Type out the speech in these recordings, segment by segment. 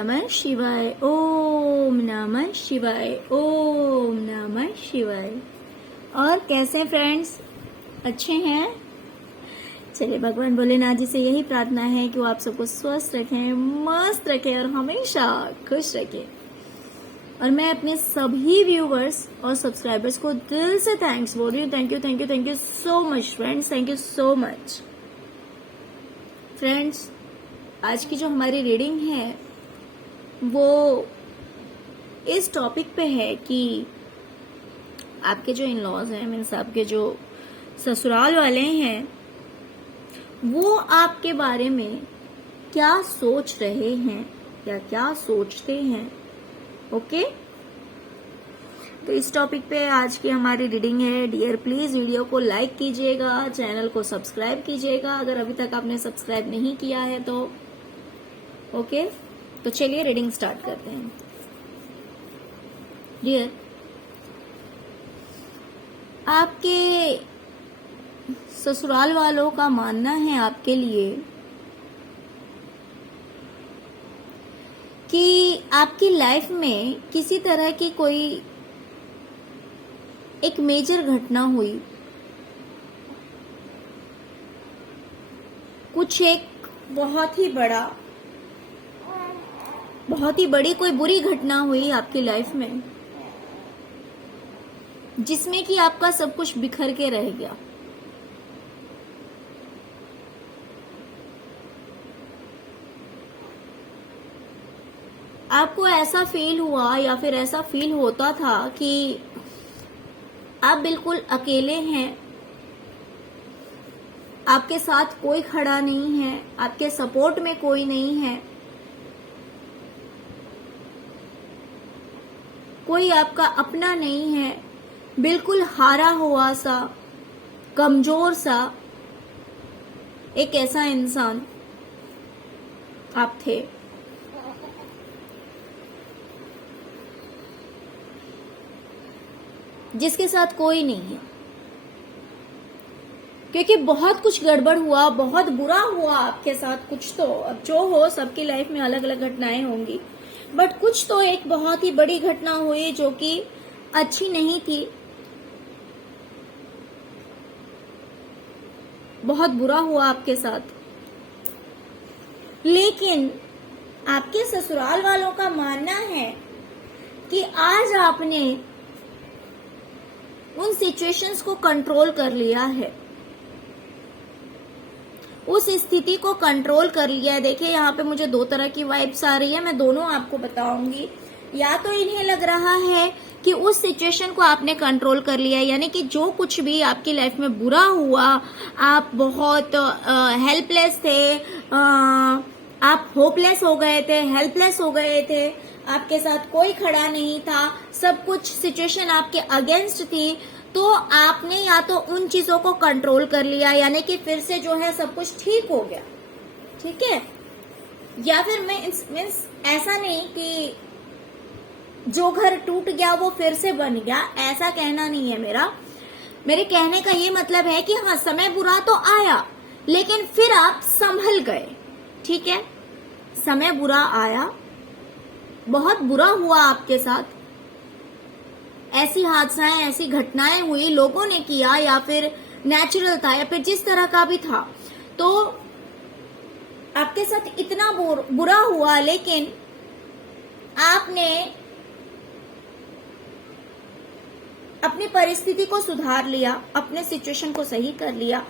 नमः शिवाय, ओम नमः शिवाय, ओम नमः शिवाय। और कैसे फ्रेंड्स, अच्छे हैं? चलिए, भगवान भोलेनाथ जी से यही प्रार्थना है कि वो आप सबको स्वस्थ रखें, मस्त रखें और हमेशा खुश रखें। और मैं अपने सभी व्यूवर्स और सब्सक्राइबर्स को दिल से थैंक्स बोल रही हूँ। Thank you, thank you, thank you so much friends, thank you so much friends. आज की जो हमारी रीडिंग है वो इस टॉपिक पे है कि आपके जो इन लॉज हैं, मीन्स आपके जो ससुराल वाले हैं, वो आपके बारे में क्या सोच रहे हैं या क्या सोचते हैं। ओके, तो इस टॉपिक पे आज की हमारी रीडिंग है। डियर प्लीज वीडियो को लाइक कीजिएगा, चैनल को सब्सक्राइब कीजिएगा अगर अभी तक आपने सब्सक्राइब नहीं किया है तो। ओके, तो चलिए रीडिंग स्टार्ट करते हैं। डियर, आपके ससुराल वालों का मानना है आपके लिए कि आपकी लाइफ में किसी तरह की कोई एक मेजर घटना हुई, कुछ एक बहुत ही बड़ी कोई बुरी घटना हुई आपकी लाइफ में, जिसमें कि आपका सब कुछ बिखर के रह गया। आपको ऐसा फील हुआ या फिर ऐसा फील होता था कि आप बिल्कुल अकेले हैं, आपके साथ कोई खड़ा नहीं है, आपके सपोर्ट में कोई नहीं है, कोई आपका अपना नहीं है, बिल्कुल हारा हुआ सा, कमजोर सा एक ऐसा इंसान आप थे। जिसके साथ कोई नहीं है, क्योंकि बहुत कुछ गड़बड़ हुआ, बहुत बुरा हुआ आपके साथ। कुछ तो, अब जो हो, सबकी लाइफ में अलग अलग घटनाएं होंगी, बट कुछ तो एक बहुत ही बड़ी घटना हुई जो कि अच्छी नहीं थी, बहुत बुरा हुआ आपके साथ। लेकिन आपके ससुराल वालों का मानना है कि आज आपने उन सिचुएशंस को कंट्रोल कर लिया है, उस स्थिति को कंट्रोल कर लिया है। देखिए, यहाँ पे मुझे दो तरह की वाइब्स आ रही है, मैं दोनों आपको बताऊंगी। या तो इन्हें लग रहा है कि उस सिचुएशन को आपने कंट्रोल कर लिया है, यानी कि जो कुछ भी आपकी लाइफ में बुरा हुआ, आप बहुत हेल्पलेस थे, आप होपलेस हो गए थे, हेल्पलेस हो गए थे, आपके साथ कोई खड़ा नहीं था, सब कुछ सिचुएशन आपके अगेंस्ट थी। तो आपने या तो उन चीजों को कंट्रोल कर लिया, यानी कि फिर से जो है सब कुछ ठीक हो गया, ठीक है। या फिर मीन्स ऐसा नहीं कि जो घर टूट गया वो फिर से बन गया, ऐसा कहना नहीं है मेरा। मेरे कहने का ये मतलब है कि हाँ, समय बुरा तो आया लेकिन फिर आप संभल गए, ठीक है। समय बुरा आया, बहुत बुरा हुआ आपके साथ, ऐसी हादसाएं, ऐसी घटनाएं हुई, लोगों ने किया या फिर नेचुरल था या फिर जिस तरह का भी था, तो आपके साथ इतना बुरा हुआ, लेकिन आपने अपनी परिस्थिति को सुधार लिया, अपने सिचुएशन को सही कर लिया।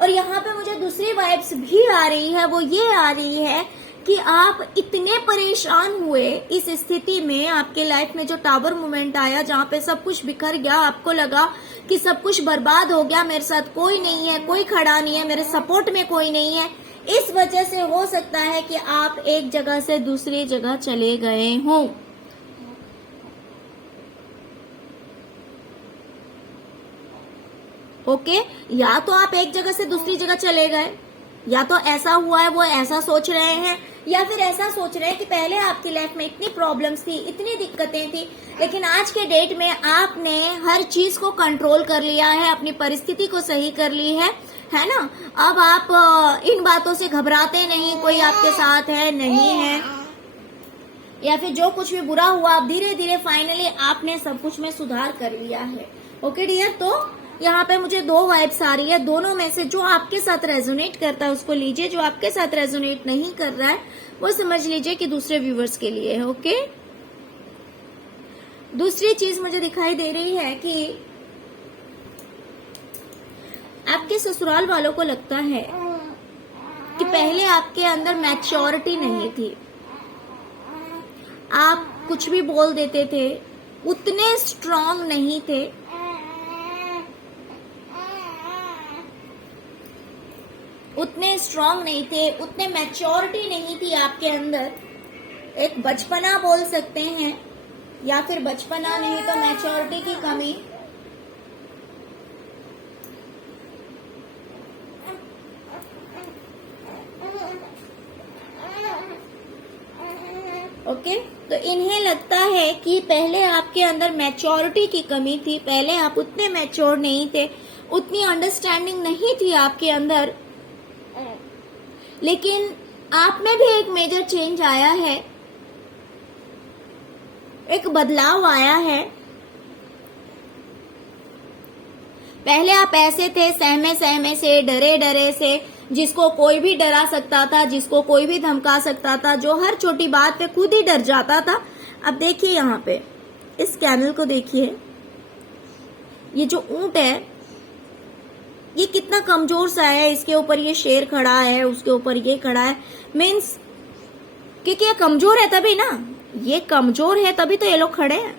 और यहाँ पे मुझे दूसरी वाइब्स भी आ रही है, वो ये आ रही है कि आप इतने परेशान हुए इस स्थिति में, आपके लाइफ में जो टावर मोमेंट आया जहाँ पे सब कुछ बिखर गया, आपको लगा कि सब कुछ बर्बाद हो गया, मेरे साथ कोई नहीं है, कोई खड़ा नहीं है, मेरे सपोर्ट में कोई नहीं है। इस वजह से हो सकता है कि आप एक जगह से दूसरी जगह चले गए हों। ओके, या तो आप एक जगह से दूसरी जगह चले गए, या तो ऐसा हुआ है वो ऐसा सोच रहे हैं, या फिर ऐसा सोच रहे हैं कि पहले आपकी लाइफ में इतनी प्रॉब्लम्स थी, इतनी दिक्कतें थी, लेकिन आज के डेट में आपने हर चीज को कंट्रोल कर लिया है, अपनी परिस्थिति को सही कर ली है ना। अब आप इन बातों से घबराते नहीं, कोई आपके साथ है नहीं है, या फिर जो कुछ भी बुरा हुआ, अब धीरे धीरे फाइनली आपने सब कुछ में सुधार कर लिया है। ओके डियर, तो यहाँ पे मुझे 2 वाइब्स आ रही है। दोनों में से जो आपके साथ रेजोनेट करता है उसको लीजिए, जो आपके साथ रेजोनेट नहीं कर रहा है वो समझ लीजिए कि दूसरे व्यूवर्स के लिए है। ओके, दूसरी चीज मुझे दिखाई दे रही है कि आपके ससुराल वालों को लगता है कि पहले आपके अंदर मैच्योरिटी नहीं थी, आप कुछ भी बोल देते थे, उतने स्ट्रांग नहीं थे, उतने मैच्योरिटी नहीं थी आपके अंदर। एक बचपना बोल सकते हैं, या फिर बचपना नहीं तो मैच्योरिटी की कमी। ओके, तो इन्हें लगता है कि पहले आपके अंदर मैच्योरिटी की कमी थी, पहले आप उतने मैच्योर नहीं थे, उतनी अंडरस्टैंडिंग नहीं थी आपके अंदर। लेकिन आप में भी एक मेजर चेंज आया है, एक बदलाव आया है। पहले आप ऐसे थे सहमे सहमे से, डरे डरे से, जिसको कोई भी डरा सकता था, जिसको कोई भी धमका सकता था, जो हर छोटी बात पे खुद ही डर जाता था। अब देखिए यहाँ पे इस कैमल को देखिए, ये जो ऊंट है ये कितना कमजोर सा है, इसके ऊपर ये शेर खड़ा है, उसके ऊपर ये खड़ा है, मीन्स क्योंकि ये कमजोर है तभी ना, ये कमजोर है तभी तो ये लोग खड़े हैं।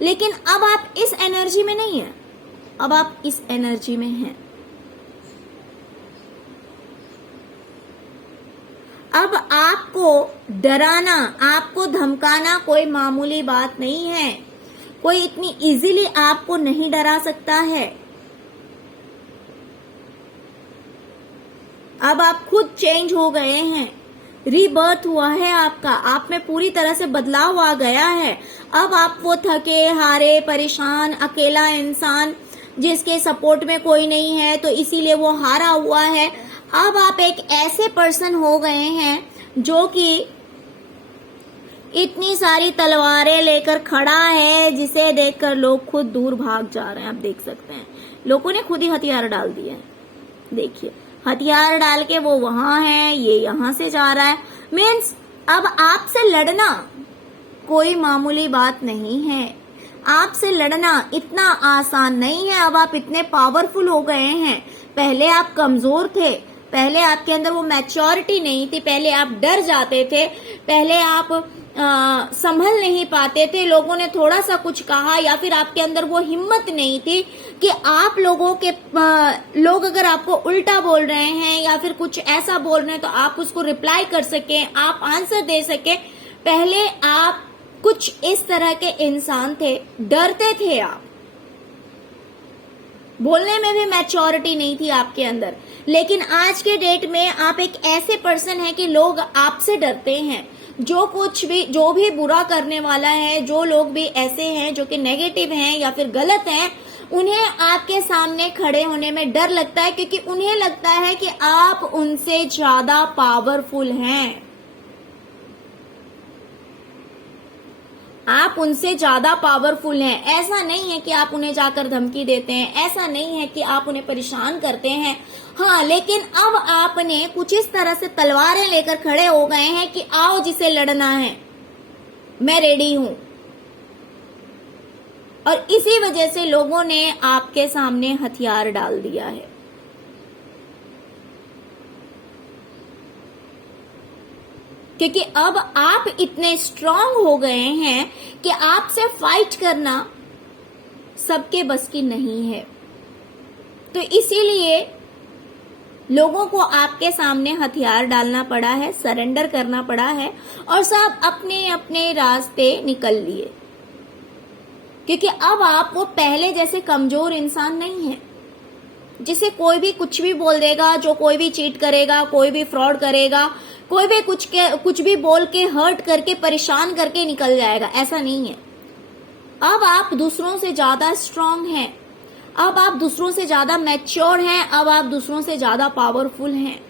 लेकिन अब आप इस एनर्जी में नहीं है, अब आप इस एनर्जी में हैं। अब आपको डराना, आपको धमकाना कोई मामूली बात नहीं है, कोई इतनी इजीली आपको नहीं डरा सकता है। अब आप खुद चेंज हो गए हैं, रीबर्थ हुआ है आपका, आप में पूरी तरह से बदलाव आ गया है। अब आप वो थके हारे परेशान अकेला इंसान जिसके सपोर्ट में कोई नहीं है तो इसीलिए वो हारा हुआ है, अब आप एक ऐसे पर्सन हो गए हैं जो कि इतनी सारी तलवारें लेकर खड़ा है, जिसे देखकर लोग खुद दूर भाग जा रहे हैं। आप देख सकते हैं लोगों ने खुद ही हथियार डाल दिए हैं, देखिए हथियार डाल के वो वहां है, ये यहां से जा रहा है। मीन्स अब आपसे लड़ना कोई मामूली बात नहीं है, आपसे लड़ना इतना आसान नहीं है। अब आप इतने पावरफुल हो गए हैं, पहले आप कमजोर थे, पहले आपके अंदर वो मैच्योरिटी नहीं थी, पहले आप डर जाते थे, पहले आप संभल नहीं पाते थे, लोगों ने थोड़ा सा कुछ कहा या फिर आपके अंदर वो हिम्मत नहीं थी कि आप लोग अगर आपको उल्टा बोल रहे हैं या फिर कुछ ऐसा बोल रहे हैं तो आप उसको रिप्लाई कर सके, आप आंसर दे सके। पहले आप कुछ इस तरह के इंसान थे, डरते थे, आप बोलने में भी मैच्योरिटी नहीं थी आपके अंदर। लेकिन आज के डेट में आप एक ऐसे पर्सन हैं कि लोग आपसे डरते हैं। जो भी बुरा करने वाला है, जो लोग भी ऐसे हैं जो कि नेगेटिव हैं या फिर गलत हैं, उन्हें आपके सामने खड़े होने में डर लगता है, क्योंकि उन्हें लगता है कि आप उनसे ज्यादा पावरफुल हैं, आप उनसे ज्यादा पावरफुल हैं। ऐसा नहीं है कि आप उन्हें जाकर धमकी देते हैं, ऐसा नहीं है कि आप उन्हें परेशान करते हैं। हाँ, लेकिन अब आपने कुछ इस तरह से तलवारें लेकर खड़े हो गए हैं कि आओ जिसे लड़ना है, मैं रेडी हूं। और इसी वजह से लोगों ने आपके सामने हथियार डाल दिया है। क्योंकि अब आप इतने स्ट्रांग हो गए हैं कि आपसे फाइट करना सबके बस की नहीं है। तो इसीलिए लोगों को आपके सामने हथियार डालना पड़ा है, सरेंडर करना पड़ा है, और सब अपने अपने रास्ते निकल लिए। क्योंकि अब आप वो पहले जैसे कमजोर इंसान नहीं है जिसे कोई भी कुछ भी बोल देगा, जो कोई भी चीट करेगा, कोई भी फ्रॉड करेगा, कोई भी कुछ भी बोल के हर्ट करके परेशान करके निकल जाएगा। ऐसा नहीं है। अब आप दूसरों से ज्यादा स्ट्रांग हैं, अब आप दूसरों से ज्यादा मैच्योर हैं, अब आप दूसरों से ज्यादा पावरफुल हैं।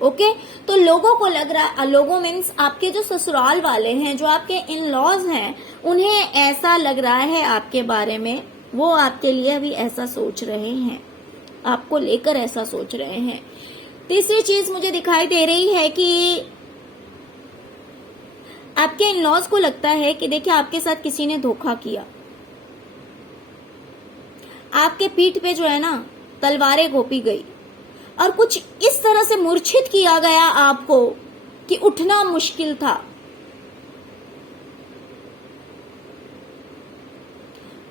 ओके। तो लोगों को लग रहा, लोगों मीन्स आपके जो ससुराल वाले हैं, जो आपके इन लॉज हैं, उन्हें ऐसा लग रहा है आपके बारे में, वो आपके लिए अभी ऐसा सोच रहे हैं, आपको लेकर ऐसा सोच रहे हैं। तीसरी चीज मुझे दिखाई दे रही है कि आपके इन लॉज को लगता है कि देखिए आपके साथ किसी ने धोखा किया, आपके पीठ पे जो है ना तलवारें घोंपी गई और कुछ इस तरह से मूर्छित किया गया आपको कि उठना मुश्किल था।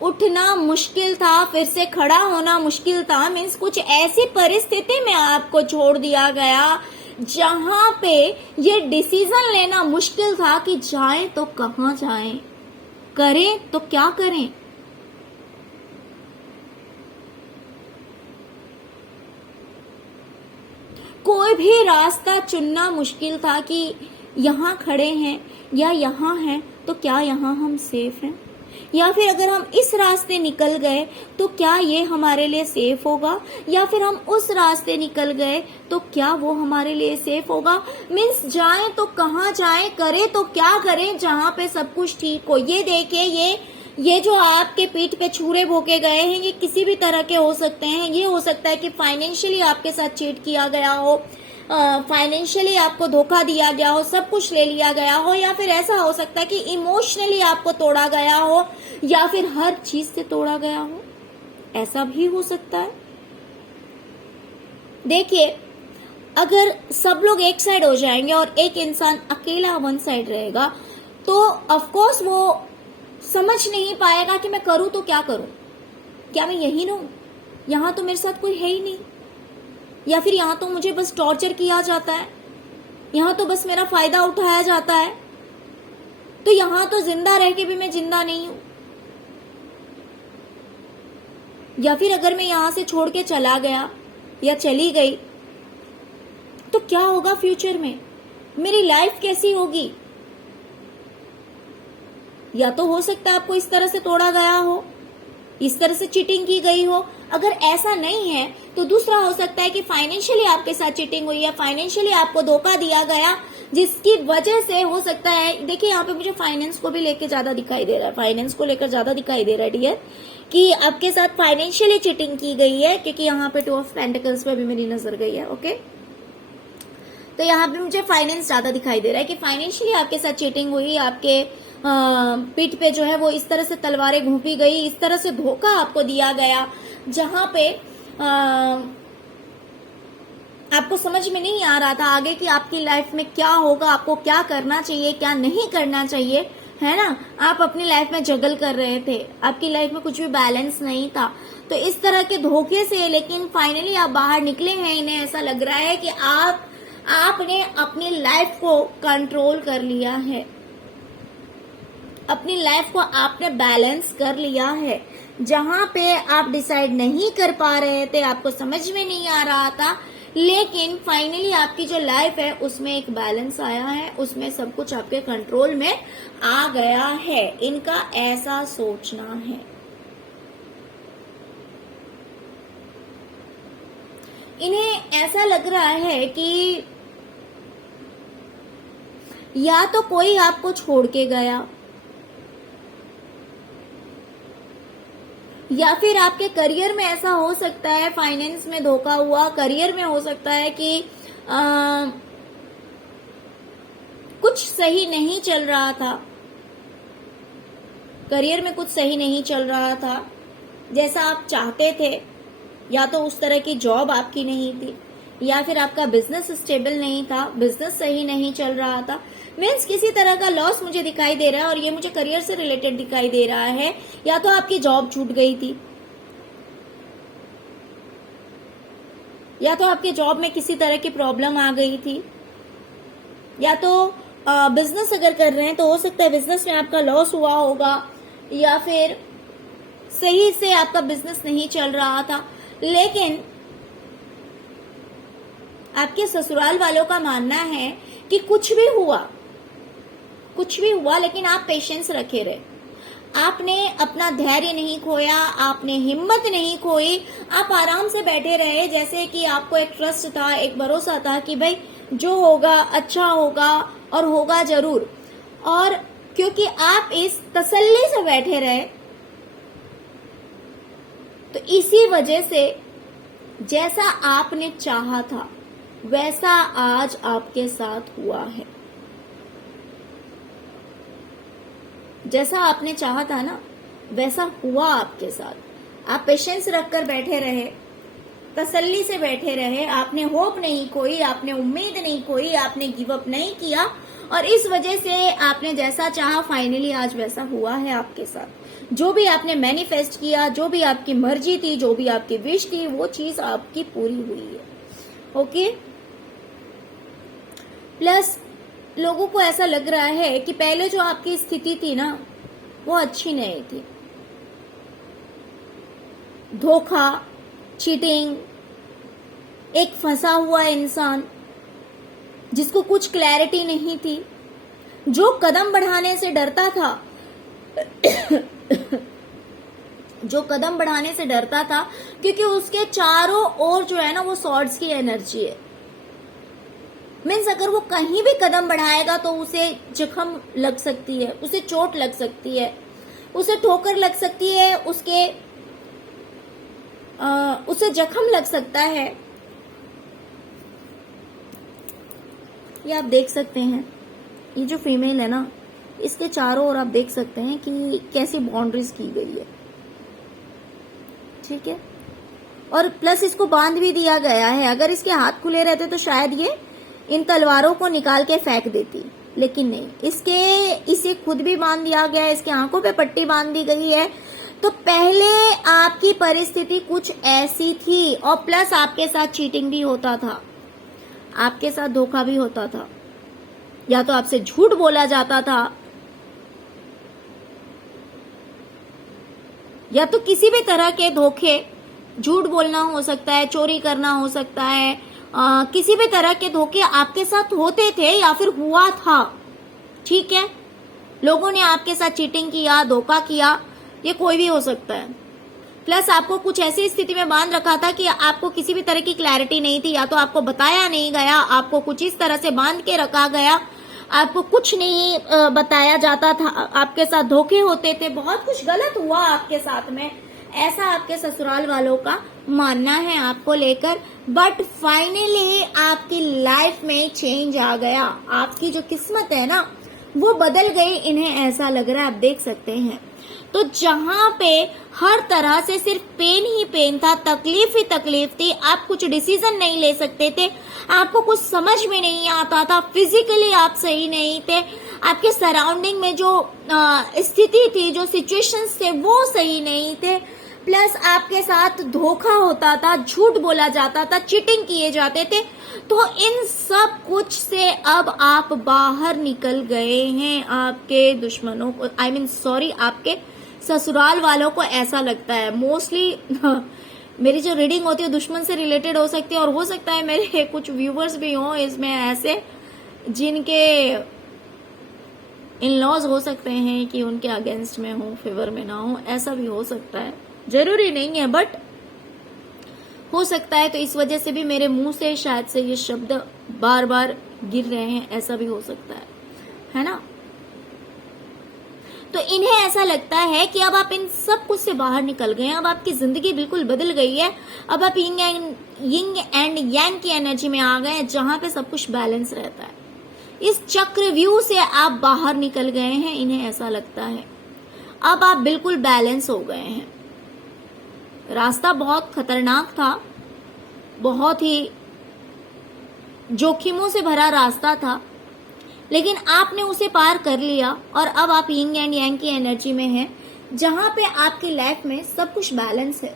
उठना मुश्किल था, फिर से खड़ा होना मुश्किल था। मीन्स कुछ ऐसी परिस्थिति में आपको छोड़ दिया गया जहां पे ये डिसीजन लेना मुश्किल था कि जाएं तो कहां जाएं, करें तो क्या करें। कोई भी रास्ता चुनना मुश्किल था कि यहाँ खड़े हैं या यहाँ हैं तो क्या यहाँ हम सेफ हैं, या फिर अगर हम इस रास्ते निकल गए तो क्या ये हमारे लिए सेफ होगा, या फिर हम उस रास्ते निकल गए तो क्या वो हमारे लिए सेफ होगा। मीन्स जाएं तो कहाँ जाएं, करें तो क्या करें जहां पे सब कुछ ठीक हो। ये देखिए, ये जो आपके पीठ पे छुरे भोंके गए हैं, ये किसी भी तरह के हो सकते हैं। ये हो सकता है कि फाइनेंशियली आपके साथ चीट किया गया हो, फाइनेंशियली आपको धोखा दिया गया हो, सब कुछ ले लिया गया हो, या फिर ऐसा हो सकता है कि इमोशनली आपको तोड़ा गया हो, या फिर हर चीज से तोड़ा गया हो, ऐसा भी हो सकता है। देखिए, अगर सब लोग एक साइड हो जाएंगे और एक इंसान अकेला वन साइड रहेगा तो ऑफकोर्स वो समझ नहीं पाएगा कि मैं करूं तो क्या करूं, क्या मैं यही रहूं, यहां तो मेरे साथ कोई है ही नहीं, या फिर यहां तो मुझे बस टॉर्चर किया जाता है, यहां तो बस मेरा फायदा उठाया जाता है, तो यहां तो जिंदा रह के भी मैं जिंदा नहीं हूं। या फिर अगर मैं यहां से छोड़ के चला गया या चली गई तो क्या होगा फ्यूचर में, मेरी लाइफ कैसी होगी। या तो हो सकता है आपको इस तरह से तोड़ा गया हो, इस तरह से चीटिंग की गई हो। अगर ऐसा नहीं है तो दूसरा हो सकता है कि फाइनेंशियली आपके साथ चीटिंग हुई है, फाइनेंशियली आपको धोखा दिया गया, जिसकी वजह से हो सकता है। देखिए, यहाँ पे मुझे फाइनेंस को भी लेके ज्यादा दिखाई दे रहा है, फाइनेंस को लेकर ज्यादा दिखाई दे रहा है डियर, कि आपके साथ फाइनेंशियली चीटिंग की गई है, क्योंकि यहाँ पे 2 ऑफ पेंटिकल्स पे भी मेरी नजर गई है। ओके, तो यहाँ पे मुझे फाइनेंस ज्यादा दिखाई दे रहा है कि फाइनेंशियली आपके साथ चीटिंग हुई, आपके पीठ पे जो है वो इस तरह से तलवारें घोंपी गई, इस तरह से धोखा आपको दिया गया, जहां पे आपको समझ में नहीं आ रहा था आगे कि आपकी लाइफ में क्या होगा, आपको क्या करना चाहिए, क्या नहीं करना चाहिए, है ना। आप अपनी लाइफ में जगल कर रहे थे, आपकी लाइफ में कुछ भी बैलेंस नहीं था। तो इस तरह के धोखे से लेकिन फाइनली आप बाहर निकले हैं। इन्हें ऐसा लग रहा है कि आपने अपनी लाइफ को कंट्रोल कर लिया है, अपनी लाइफ को आपने बैलेंस कर लिया है। जहां पे आप डिसाइड नहीं कर पा रहे थे, आपको समझ में नहीं आ रहा था, लेकिन फाइनली आपकी जो लाइफ है उसमें एक बैलेंस आया है, उसमें सब कुछ आपके कंट्रोल में आ गया है। इनका ऐसा सोचना है। इन्हें ऐसा लग रहा है कि या तो कोई आपको छोड़ के गया, या फिर आपके करियर में ऐसा हो सकता है, फाइनेंस में धोखा हुआ, करियर में हो सकता है कि कुछ सही नहीं चल रहा था, करियर में कुछ सही नहीं चल रहा था जैसा आप चाहते थे, या तो उस तरह की जॉब आपकी नहीं थी, या फिर आपका बिजनेस स्टेबल नहीं था, बिजनेस सही नहीं चल रहा था। मीन्स किसी तरह का लॉस मुझे दिखाई दे रहा है, और ये मुझे करियर से रिलेटेड दिखाई दे रहा है। या तो आपकी जॉब छूट गई थी, या तो आपके जॉब में किसी तरह की प्रॉब्लम आ गई थी, या तो बिजनेस अगर कर रहे हैं तो हो सकता है बिजनेस में आपका लॉस हुआ होगा, या फिर सही से आपका बिजनेस नहीं चल रहा था। लेकिन आपके ससुराल वालों का मानना है कि कुछ भी हुआ, लेकिन आप पेशेंस रखे रहे, आपने अपना धैर्य नहीं खोया, आपने हिम्मत नहीं खोई, आप आराम से बैठे रहे, जैसे कि आपको एक ट्रस्ट था, एक भरोसा था कि भाई जो होगा अच्छा होगा और होगा जरूर। और क्योंकि आप इस तसल्ली से बैठे रहे, तो इसी वजह से जैसा आपने चाहा था वैसा आज आपके साथ हुआ है। जैसा आपने चाहा था ना वैसा हुआ आपके साथ। आप पेशेंस रखकर बैठे रहे, तसल्ली से बैठे रहे, आपने होप नहीं खोई, आपने उम्मीद नहीं खोई, आपने गिव अप नहीं किया, और इस वजह से आपने जैसा चाहा फाइनली आज वैसा हुआ है आपके साथ। जो भी आपने मैनिफेस्ट किया, जो भी आपकी मर्जी थी, जो भी आपकी विश थी, वो चीज आपकी पूरी हुई है। ओके। प्लस लोगों को ऐसा लग रहा है कि पहले जो आपकी स्थिति थी ना वो अच्छी नहीं थी। धोखा, चीटिंग, एक फंसा हुआ इंसान जिसको कुछ क्लैरिटी नहीं थी, जो कदम बढ़ाने से डरता था जो कदम बढ़ाने से डरता था क्योंकि उसके चारों ओर जो है ना वो सॉर्ड्स की एनर्जी है। मीन्स अगर वो कहीं भी कदम बढ़ाएगा तो उसे जख्म लग सकती है, उसे चोट लग सकती है, उसे ठोकर लग सकती है, उसे जख्म लग सकता है। ये आप देख सकते हैं, ये जो फीमेल है ना इसके चारों ओर आप देख सकते हैं कि कैसी बाउंड्रीज की गई है। ठीक है। और प्लस इसको बांध भी दिया गया है। अगर इसके हाथ खुले रहते तो शायद ये इन तलवारों को निकाल के फेंक देती, लेकिन नहीं, इसे खुद भी बांध दिया गया है, इसके आंखों पे पट्टी बांध दी गई है। तो पहले आपकी परिस्थिति कुछ ऐसी थी, और प्लस आपके साथ चीटिंग भी होता था, आपके साथ धोखा भी होता था, या तो आपसे झूठ बोला जाता था, या तो किसी भी तरह के धोखे, झूठ बोलना हो सकता है, चोरी करना हो सकता है, किसी भी तरह के धोखे आपके साथ होते थे या फिर हुआ था। ठीक है। लोगों ने आपके साथ चीटिंग किया, धोखा किया, ये कोई भी हो सकता है। प्लस आपको कुछ ऐसी स्थिति में बांध रखा था कि आपको किसी भी तरह की क्लैरिटी नहीं थी, या तो आपको बताया नहीं गया, आपको कुछ इस तरह से बांध के रखा गया, आपको कुछ नहीं बताया जाता था, आपके साथ धोखे होते थे, बहुत कुछ गलत हुआ आपके साथ में, ऐसा आपके ससुराल वालों का मानना है आपको लेकर। बट फाइनली आपकी लाइफ में चेंज आ गया, आपकी जो किस्मत है ना वो बदल गई, इन्हें ऐसा लग रहा है, आप देख सकते हैं। तो जहां पे हर तरह से सिर्फ पेन ही पेन था, तकलीफ ही तकलीफ थी, आप कुछ डिसीजन नहीं ले सकते थे, आपको कुछ समझ में नहीं आता था, फिजिकली आप सही नहीं थे, आपके सराउंडिंग में जो स्थिति थी, जो सिचुएशंस थे वो सही नहीं थे, प्लस आपके साथ धोखा होता था, झूठ बोला जाता था, चीटिंग किए जाते थे। तो इन सब कुछ से अब आप बाहर निकल गए हैं। आपके दुश्मनों को, सॉरी, आपके ससुराल वालों को ऐसा लगता है। मोस्टली मेरी जो रीडिंग होती है दुश्मन से रिलेटेड हो सकती है, और हो सकता है मेरे कुछ व्यूवर्स भी हों इसमें ऐसे जिनके इन लॉज हो सकते हैं कि उनके अगेंस्ट में हो, फेवर में ना हो, ऐसा भी हो सकता है, जरूरी नहीं है बट हो सकता है। तो इस वजह से भी मेरे मुंह से शायद से ये शब्द बार बार गिर रहे हैं, ऐसा भी हो सकता है ना। तो इन्हें ऐसा लगता है कि अब आप इन सब कुछ से बाहर निकल गए हैं, अब आपकी जिंदगी बिल्कुल बदल गई है, अब आप यिंग एंड यांग की एनर्जी में आ गए हैं जहां पे सब कुछ बैलेंस रहता है। इस चक्रव्यूह से आप बाहर निकल गए हैं, इन्हें ऐसा लगता है अब आप बिल्कुल बैलेंस हो गए हैं। रास्ता बहुत खतरनाक था, बहुत ही जोखिमों से भरा रास्ता था, लेकिन आपने उसे पार कर लिया और अब आप यिंग एंड यांग की एनर्जी में हैं, जहां पे आपकी लाइफ में सब कुछ बैलेंस है।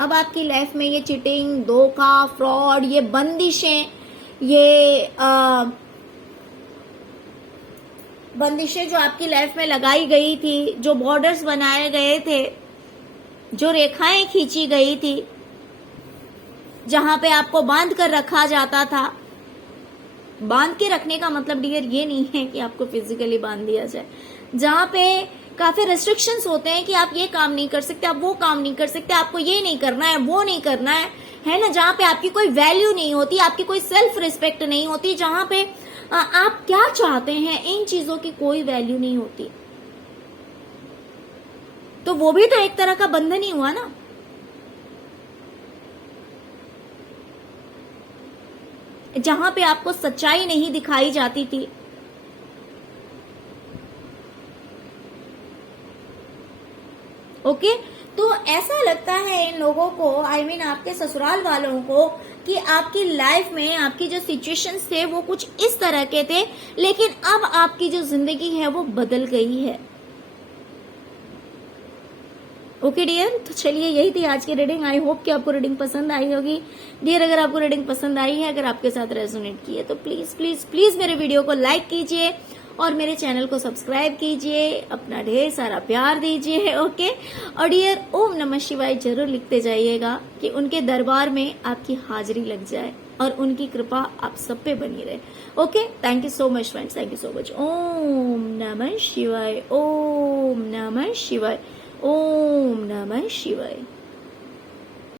अब आपकी लाइफ में ये चीटिंग, धोखा, फ्रॉड, ये बंदिशें, ये बंदिशें जो आपकी लाइफ में लगाई गई थी, जो बॉर्डर्स बनाए गए थे, जो रेखाएं खींची गई थी, जहां पे आपको बांध कर रखा जाता था। बांध के रखने का मतलब डियर ये नहीं है कि आपको फिजिकली बांध दिया जाए, जहां पे काफी रेस्ट्रिक्शंस होते हैं कि आप ये काम नहीं कर सकते, आप वो काम नहीं कर सकते, आपको ये नहीं करना है, वो नहीं करना है ना, जहां पे आपकी कोई वैल्यू नहीं होती, आपकी कोई सेल्फ रिस्पेक्ट नहीं होती, जहां पे आप क्या चाहते हैं इन चीजों की कोई वैल्यू नहीं होती। तो वो भी तो एक तरह का बंधन ही हुआ ना। जहां पे आपको सच्चाई नहीं दिखाई जाती थी, ओके। तो ऐसा लगता है इन लोगों को, आई मीन आपके ससुराल वालों को, कि आपकी लाइफ में आपकी जो सिचुएशंस थे वो कुछ इस तरह के थे, लेकिन अब आपकी जो जिंदगी है वो बदल गई है। ओके डियर, तो चलिए यही थी आज की रीडिंग। आई होप कि आपको रीडिंग पसंद आई होगी। डियर, अगर आपको रीडिंग पसंद आई है, अगर आपके साथ रेजोनेट की है, तो प्लीज प्लीज प्लीज मेरे वीडियो को लाइक कीजिए और मेरे चैनल को सब्सक्राइब कीजिए, अपना ढेर सारा प्यार दीजिए, ओके। और डियर, ओम नमः शिवाय जरूर लिखते जाइएगा कि उनके दरबार में आपकी हाजिरी लग जाए और उनकी कृपा आप सब पे बनी रहे, okay. Thank you so much friends, thank you so much. ओम नमः शिवाय, ओम नमः शिवाय, ओम नमः शिवाय।